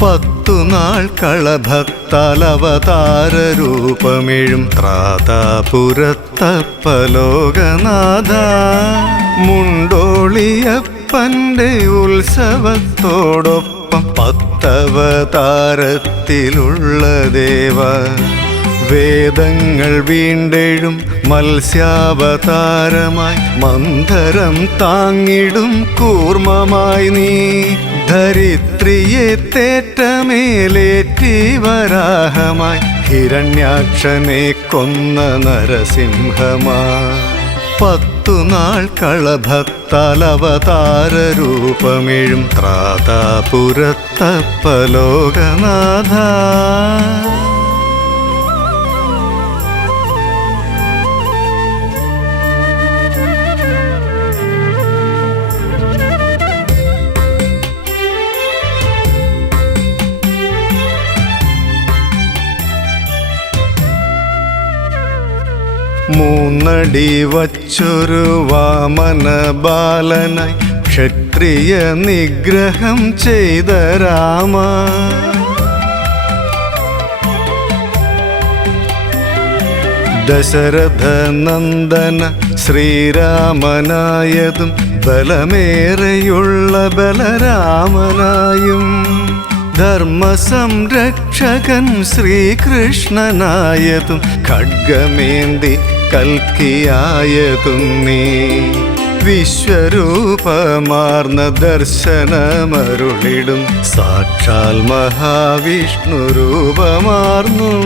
പത്തുനാൾ കളഭത്താൽ അവതാരരൂപമെഴും ത്രാതാപുരത്തപ്പലോകനാഥ മുണ്ടോളിയപ്പൻ്റെ ഉത്സവത്തോടൊപ്പം പത്തവതാരത്തിലുള്ള ദേവ വേദങ്ങൾ വീണ്ടെഴും മത്സ്യാവതാരമായി മന്ധരം താങ്ങിടും കൂർമ്മമായി നീ ധരിത്രിയെ തേറ്റമേലേറ്റി വരാഹമായി ഹിരണ്യാക്ഷനെ കൊന്ന നരസിംഹമായി പത്തുനാൾ കളഭത്താൽ അവതാരരൂപമെഴും ത്രാതാപുരത്തപ്പലോകനാഥ മൂന്നടി വച്ചൊരു വാമന ബാലനായി ക്ഷത്രിയ നിഗ്രഹം ചെയ്ത രാമ ദശരഥ നന്ദന ശ്രീരാമനായതും ബലമേറെയുള്ള ബലരാമനായും ധർമ്മസംരക്ഷകൻ ശ്രീകൃഷ്ണനായതും ഖഡ്ഗമേന്തി കൽക്കിയായതും നീ വിശ്വരൂപമാർന്ന ദർശനമരുളിടും സാക്ഷാൽ മഹാവിഷ്ണു രൂപമാർന്നും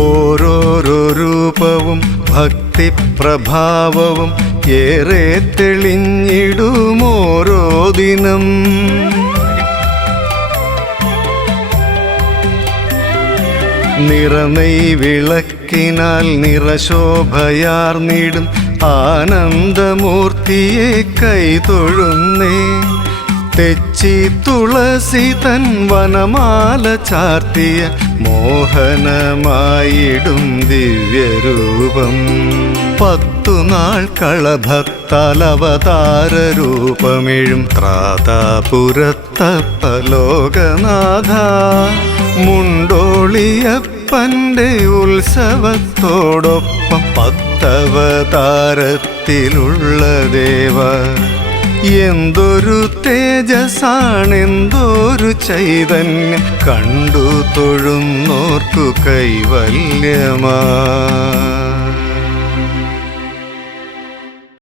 ഓരോരോ രൂപവും ഭക്തിപ്രഭാവവും ഏറെ തെളിഞ്ഞിടുമോരോ ദിനം നിറനെയ് വിളക്കിനാൽ നിറശോഭയാർന്നിടും ആനന്ദമൂർത്തിയെ കൈതൊഴുന്നേ തെച്ചി തുളസി തൻ വനമാല ചാർത്തിയ മോഹനമായിടും ദിവ്യരൂപം പത്തുനാൾ കളഭത്താൽ അവതാരരൂപമെഴും ത്രാതാപുരത്തപ്പലോകനാഥ മുണ്ടോളിയപ്പൻ്റെ ഉത്സവത്തോടൊപ്പം പത്തവതാരത്തിലുള്ള ദേവ എന്തൊരു തേജസ്സാണെന്തൊരു ചൈതന്യം കണ്ടു തൊഴുന്നോർക്കു കൈവല്യമാ